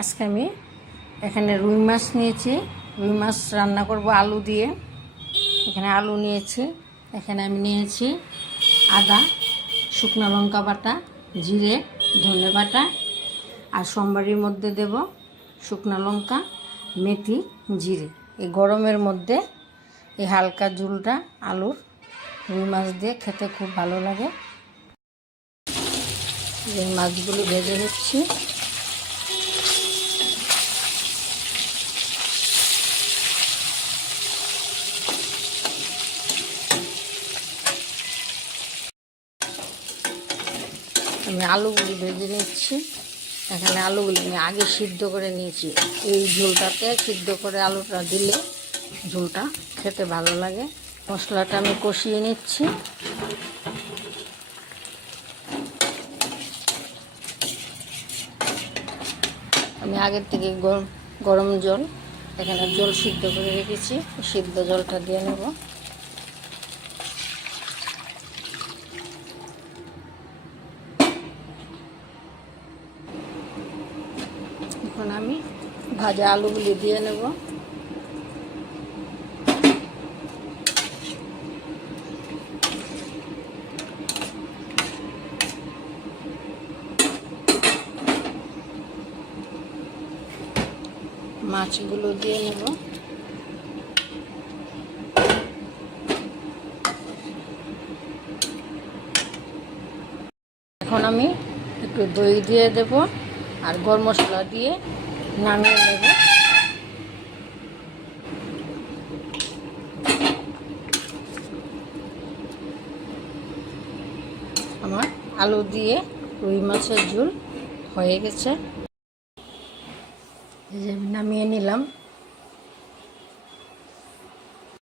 আজকে আমি এখানে রুই মাছ নিয়েছি। রুই মাছ রান্না করব আলু দিয়ে। এখানে আলু নিয়েছি। এখানে আমি নিয়েছি আদা, শুকনো লঙ্কা বাটা, জিরে, ধনে বাটা, আর সোমবারের মধ্যে দেব শুকনো লঙ্কা, মেথি, জিরে। এই গরমের মধ্যে এই হালকা ঝোলটা আলুর রুই মাছ দিয়ে খেতে খুব ভালো লাগে। এই মাছগুলো ভেজে নিচ্ছি। আমি আলুগুলি ভেজে নিচ্ছি। এখানে আলুগুলি আমি আগে সিদ্ধ করে নিয়েছি। এই ঝোলটাতে সিদ্ধ করে আলুটা দিলে ঝোলটা খেতে ভালো লাগে। মশলাটা আমি কষিয়ে নিচ্ছি। আমি আগের থেকে গরম জল এখানে জল সিদ্ধ করে রেখেছি। সিদ্ধ জলটা দিয়ে নেব। এখন আমি ভাজা আলুগুলি দিয়ে নেব। মাছগুলো দিয়ে নেব। এখন আমি একটু দই দিয়ে দেব আর গরম মশলা দিয়ে নামিয়ে নেব। আমার আলু দিয়ে রুই মাছের ঝোল হয়ে গেছে। এই যে নামিয়ে নিলাম।